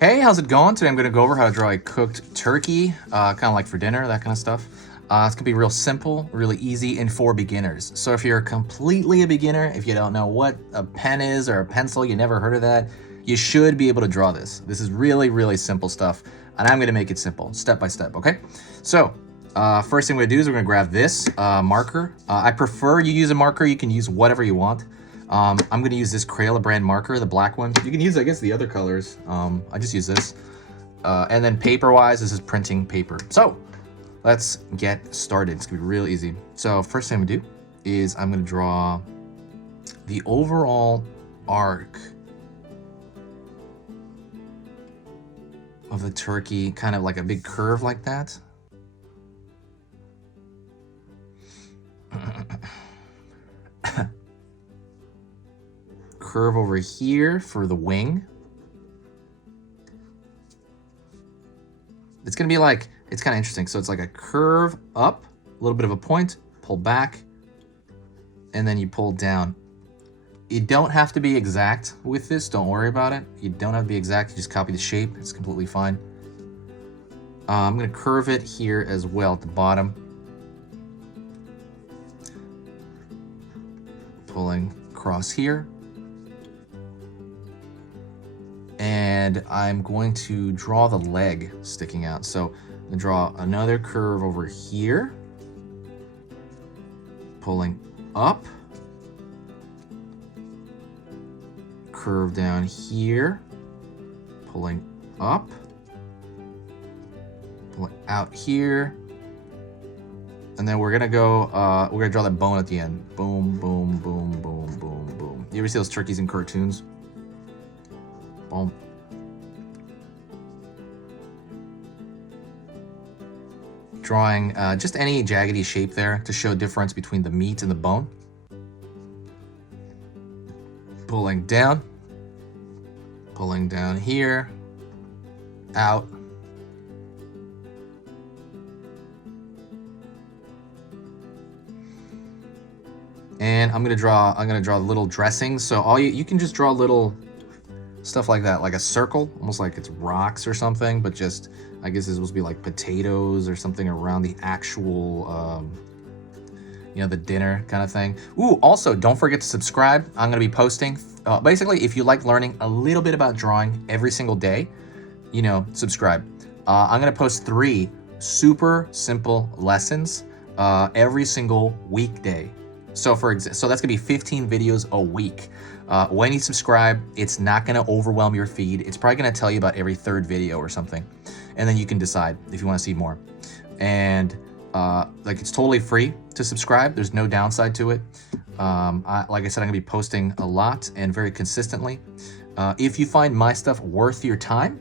Hey, how's it going? Today I'm going to go over how to draw a cooked turkey, kind of like for dinner, that kind of stuff. It's going to be real simple, really easy, and for beginners. So if you're completely a beginner, if you don't know what a pen is or a pencil, you never heard of that, you should be able to draw this. This is really, really simple stuff, and I'm going to make it simple, step by step, okay? So first thing we're going to do is we're going to grab this marker. I prefer you use a marker. You can use whatever you want. I'm going to use this Crayola brand marker, the black one. You can use, I guess, the other colors. I just use this. And then paper-wise, this is printing paper. So let's get started. It's going to be real easy. So first thing I'm going to do is I'm going to draw the overall arc of the turkey, kind of like a big curve like that. Curve over here for the wing. It's gonna be like, it's kind of interesting. So it's like a curve up, a little bit of a point, pull back, and then you pull down. You don't have to be exact with this. Don't worry about it. You don't have to be exact. You just copy the shape. It's completely fine. I'm gonna curve it here as well at the bottom. Pulling across here. And I'm going to draw the leg sticking out. So I'm going to draw another curve over here, pulling up, curve down here, pulling up, pulling out here, and then we're gonna go, we're gonna draw that bone at the end. Boom, boom, boom, boom, boom, boom. You ever see those turkeys in cartoons? Boom. Drawing just any jaggedy shape there to show difference between the meat and the bone. Pulling down here, out. And I'm gonna draw little dressings. So all you can just draw little stuff like that, like a circle, almost like it's rocks or something, but just, I guess it's supposed to be like potatoes or something around the actual, you know, the dinner kind of thing. Ooh, also, don't forget to subscribe. I'm going to be posting, basically, if you like learning a little bit about drawing every single day, you know, subscribe. I'm going to post 3 super simple lessons every single weekday. So that's going to be 15 videos a week. When you subscribe, it's not going to overwhelm your feed. It's probably going to tell you about every 3rd video or something. And then you can decide if you want to see more. And like, it's totally free to subscribe. There's no downside to it. Like I said, I'm going to be posting a lot and very consistently. If you find my stuff worth your time,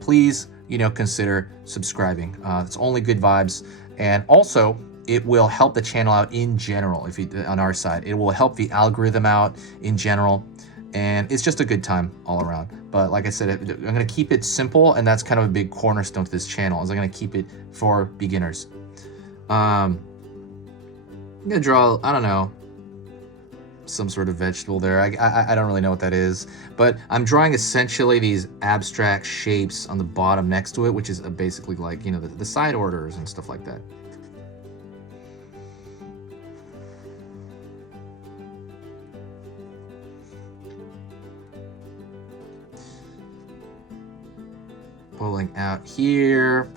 please, you know, consider subscribing. It's only good vibes. And also, it will help the channel out in general. If you, on our side, it will help the algorithm out in general, and it's just a good time all around. But like I said, I'm gonna keep it simple, and that's kind of a big cornerstone to this channel, is I'm gonna keep it for beginners. I'm gonna draw, I don't know, some sort of vegetable there. I don't really know what that is, but I'm drawing essentially these abstract shapes on the bottom next to it, which is basically like, you know, the side orders and stuff like that. Pulling out here,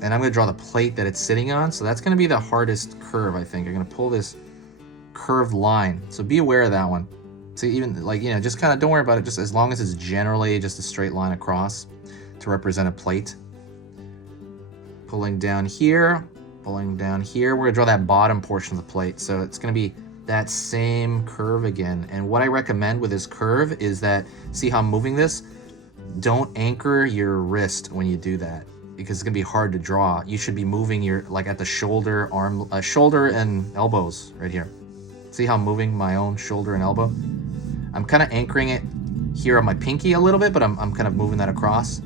and I'm gonna draw the plate that it's sitting on. So that's gonna be the hardest curve, I think. I'm gonna pull this curved line. So be aware of that one. So even, like, you know, just kind of don't worry about it, just as long as it's generally just a straight line across to represent a plate. Pulling down here, we're gonna draw that bottom portion of the plate. So it's gonna be that same curve again. And what I recommend with this curve is that, see how I'm moving this? Don't anchor your wrist when you do that, because it's gonna be hard to draw. You should be moving your, like, at the shoulder, shoulder and elbows right here. See how I'm moving my own shoulder and elbow? I'm kind of anchoring it here on my pinky a little bit, but I'm kind of moving that across.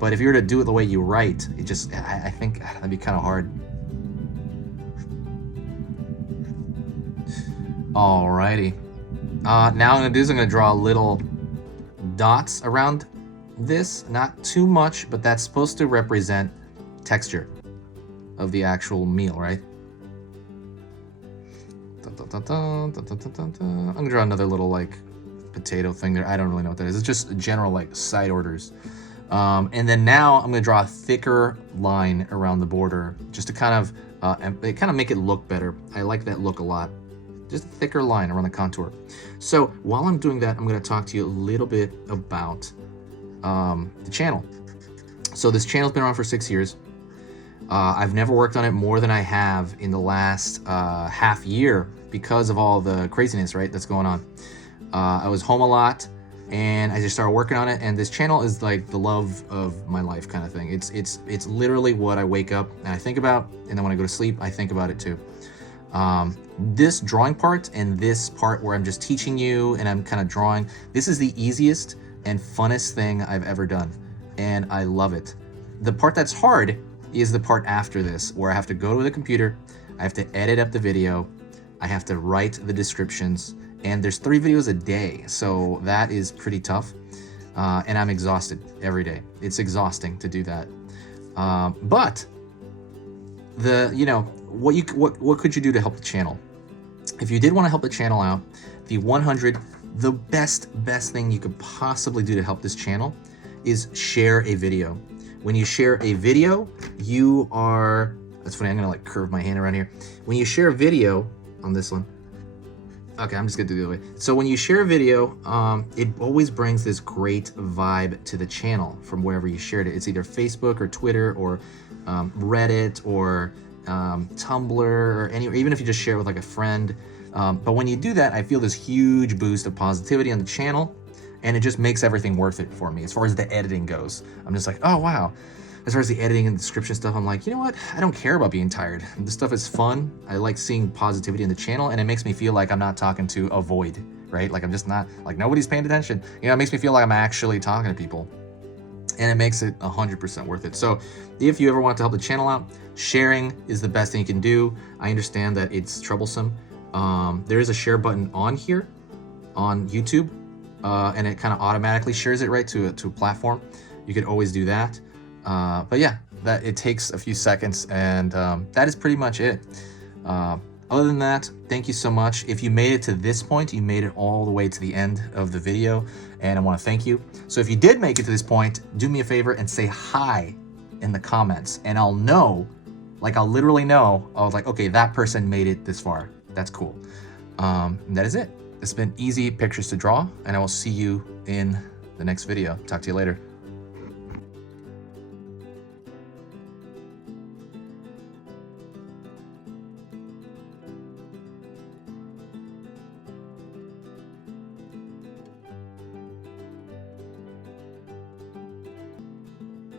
But if you were to do it the way you write, it just, I think that'd be kind of hard. Alrighty. Now I'm gonna do is I'm gonna draw a little dots around this, not too much, but that's supposed to represent texture of the actual meal, right? I'm gonna draw another little like potato thing there. I don't really know what that is. It's just general like side orders. And then now I'm gonna draw a thicker line around the border just to kind of make it look better. I like that look a lot. Just a thicker line around the contour. So while I'm doing that, I'm gonna talk to you a little bit about the channel. So this channel's been around for 6 years. I've never worked on it more than I have in the last half year because of all the craziness, right, that's going on. I was home a lot and I just started working on it, and this channel is like the love of my life kind of thing. It's literally what I wake up and I think about, and then when I go to sleep, I think about it too. This drawing part and this part where I'm just teaching you and I'm kind of drawing, this is the easiest and funnest thing I've ever done, and I love it. The part that's hard is the part after this, where I have to go to the computer, I have to edit up the video, I have to write the descriptions, and there's 3 videos a day, so that is pretty tough, and I'm exhausted every day. It's exhausting to do that, but what could you do to help the channel? If you did want to help the channel out, the best thing you could possibly do to help this channel is share a video. When you share a video, that's funny, I'm gonna like curve my hand around here. When you share a video on this one, okay, I'm just gonna do it the other way. So when you share a video, it always brings this great vibe to the channel from wherever you shared it. It's either Facebook or Twitter or Reddit or Tumblr or anywhere, even if you just share it with like a friend. But when you do that, I feel this huge boost of positivity on the channel, and it just makes everything worth it for me. As far as the editing goes, I'm just like, oh wow. As far as the editing and description stuff, I'm like, you know what? I don't care about being tired. This stuff is fun. I like seeing positivity in the channel, and it makes me feel like I'm not talking to a void, right? Like I'm just not, like nobody's paying attention. You know, it makes me feel like I'm actually talking to people, and it makes it 100% worth it. So if you ever want to help the channel out, sharing is the best thing you can do. I understand that it's troublesome. There is a share button on here on YouTube, and it kind of automatically shares it right to a platform. You could always do that. But yeah, that it takes a few seconds, and that is pretty much it. Other than that, thank you so much. If you made it to this point, you made it all the way to the end of the video, and I want to thank you. So if you did make it to this point, do me a favor and say hi in the comments, and I'll know, like I'll literally know, I was like, okay, that person made it this far. That's cool. And that is it. It's been easy pictures to draw, and I will see you in the next video. Talk to you later.